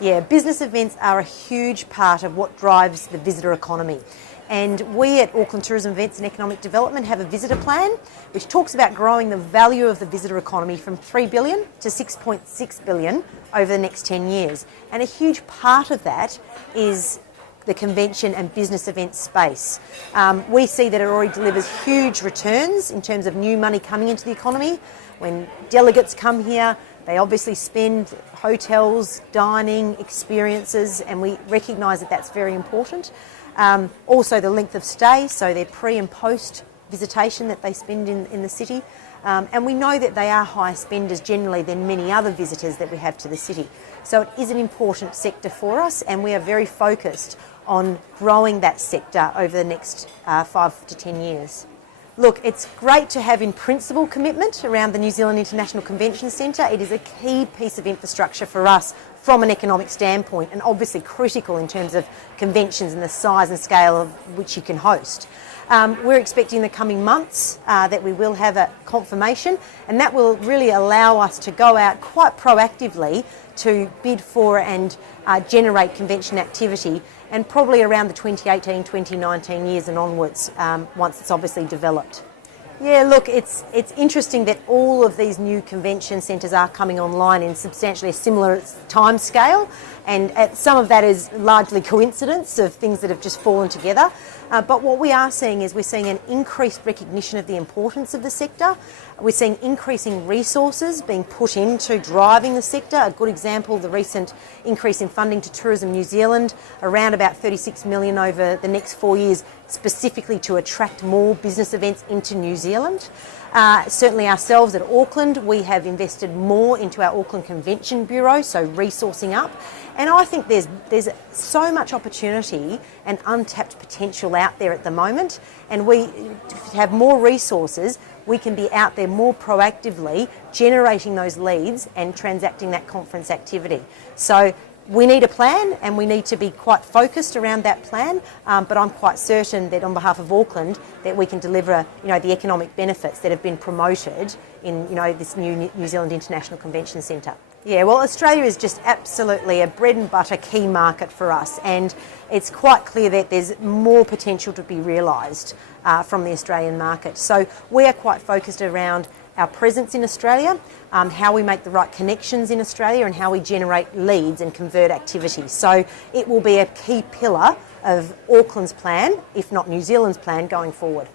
Yeah, business events are a huge part of what drives the visitor economy. And we at Auckland Tourism Events and Economic Development have a visitor plan which talks about growing the value of the visitor economy from $3 billion to $6.6 billion over the next 10 years. And a huge part of that is the convention and business event space. We see that it already delivers huge returns in terms of new money coming into the economy. When delegates come here, they obviously spend hotels, dining, experiences, and we recognise that that's very important. Also the length of stay, so their pre and post visitation that they spend in the city. And we know that they are higher spenders generally than many other visitors that we have to the city. So it is an important sector for us, and we are very focused on growing that sector over the next 5 to 10 years. Look, it's great to have in principle commitment around the New Zealand International Convention Centre. It is a key piece of infrastructure for us from an economic standpoint, and obviously critical in terms of conventions and the size and scale of which you can host. We're expecting in the coming months that we will have a confirmation, and that will really allow us to go out quite proactively to bid for and generate convention activity, and probably around the 2018-2019 years and onwards, once it's obviously developed. Yeah, look, it's interesting that all of these new convention centres are coming online in substantially a similar time scale, and some of that is largely coincidence of things that have just fallen together. But what we are seeing is we're seeing an increased recognition of the importance of the sector. We're seeing increasing resources being put into driving the sector. A good example, the recent increase in funding to Tourism New Zealand, around about $36 million over the next 4 years, specifically to attract more business events into New Zealand. Certainly ourselves at Auckland, we have invested more into our Auckland Convention Bureau, so resourcing up. And I think there's so much opportunity and untapped potential out there at the moment, and we have more resources. We can be out there more proactively generating those leads and transacting that conference activity. So we need a plan, and we need to be quite focused around that plan, but I'm quite certain that on behalf of Auckland that we can deliver the economic benefits that have been promoted in this new New Zealand International Convention Centre. Yeah, well, Australia is just absolutely a bread and butter key market for us, and it's quite clear that there's more potential to be realised from the Australian market. So we are quite focused around our presence in Australia, how we make the right connections in Australia, and how we generate leads and convert activities. So it will be a key pillar of Auckland's plan, if not New Zealand's plan, going forward.